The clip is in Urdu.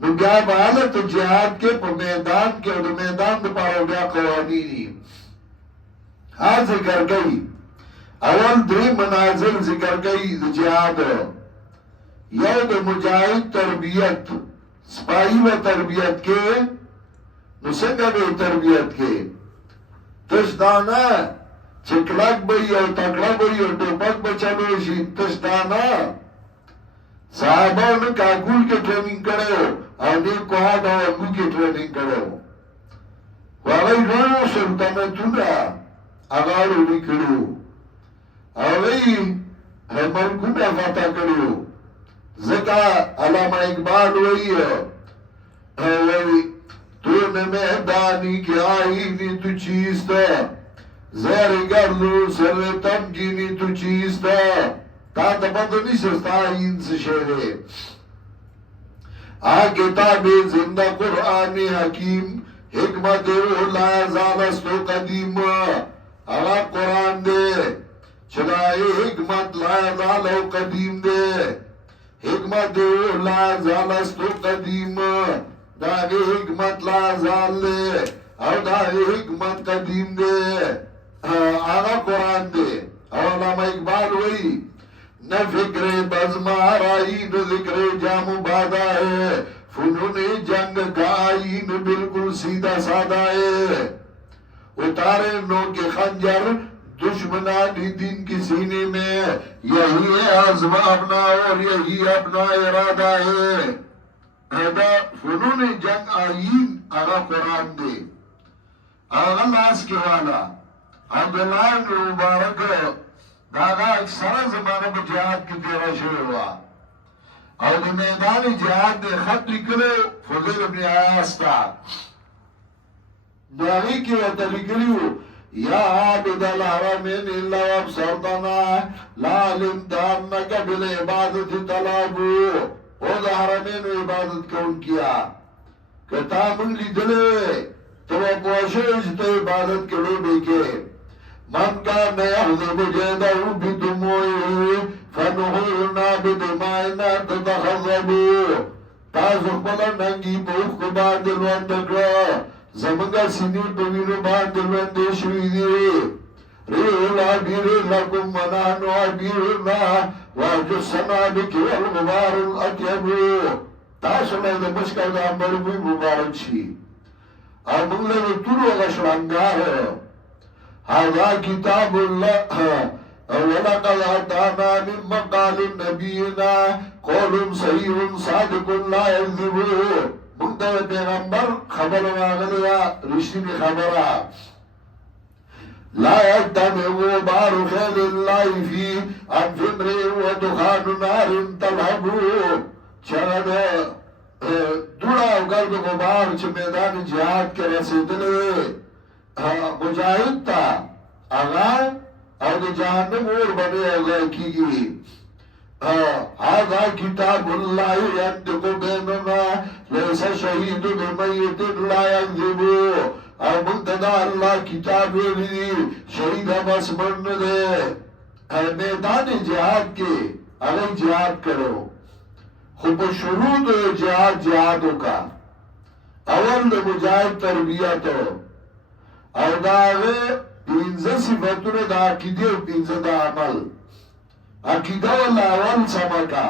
نو بیا به حالت جهاد کې په میدان کې او د میدان دپاره بیا قوانین دي. ها ذکر کوي اول درې منازل ذکر کوي د جهاد. یو د مجاهد تربیت، سپاهی و تربیت کې نو څنګه به تربیت کې تش دانا چې کلک به یو تکړه به یو ټوپک به چلو شي، تش دانا صحابه نے کابل کې ټریننګ کړو او نه کوهاټ او انګو کې ټریننګ کړو. وایي نو سلطنتونه هغه لیکلو او وی ملکونه فتح کړو. ځکه علامه اقبال وی تو نے میدانی کی آئینی تو چیستا زیر گردو سر تمگینی تو چیستا تا تبدنی سستا آئین سے شہرے کتاب زندہ قرآن حکیم حکمت لا زالستو قدیم. اغا قرآن دے چلائی حکمت لا زالو قدیم دے، حکمت لا زالستو قدیم داغی حکمت لا زال دے او داغی حکمت قدیم دے. آغا قرآن دے. او علامہ اقبال وی نہ فکر بزما رائی نہ ذکر جام بادا ہے، فنون جنگ کا آئین بالکل سیدھا سادہ ہے. اتارے نو کے خنجر دشمنان دین کی سینے میں، یہی ہے عزم اپنا اور یہی اپنا ارادہ ہے. دا فنون جنگ آئین آغا قرآن دے. آغا لاس کے والا عبداللہ مبارک داغا اکثر زمانہ با جہاد کی تیرہ شروع ہوا او دا میدان جہاد دے خط لکلو فضل ابن عیاس تا داغی کی وقت لکلیو یا عابد الحرمین اللہ وابسرتنا لا علمت انکا بالعبادت طلابو. او دا حرمین عبادت کون کیا کتا من لی دلے تو پوشش تو عبادت کرو بے کے من کا نیحضب جیدہو بدموئی فنحورنا بدمائنا تتخذبو. تازو خبلا ننگی بوخ کو باندل وندکرا زمنگا سینی پوینو باندل وندشوی دی. ریل عبیر لکم منانو عبیرنا واجو سنابکی والغبار الاطیبو. تاسو لید مشکل دا مرموی مبارک شی او منگلے میں تورو غشرنگا ہے. هذا كتاب الله ولقد أتانا من مقال نبينا قول صحيح صادق لا يكذب. منتظر پیغمبر خبر واغلیا رشتنی خبرہ لا يجتمع بار خيل الله في أنفمر ودخان نار تلهبو. چرد دوڑا گرد غبار چه میدان جہاد کے رسیدلے مجاہد تا آغا او دا جہنم اور بنے آگا کی گی. هذا كتاب الله ينطق بيننا ليس شهيد بميت لا يكذب. او منتدا اللہ کتاب لی شہید بس بن دے. میدان جہاد کے اگر جہاد کرو خوب شروع دو جہادوں کا اول دا مجاہد تربیت او داغه پینزه صفتونه دا عقیده و پینزه دا عمل. عقیده والا اول سمکا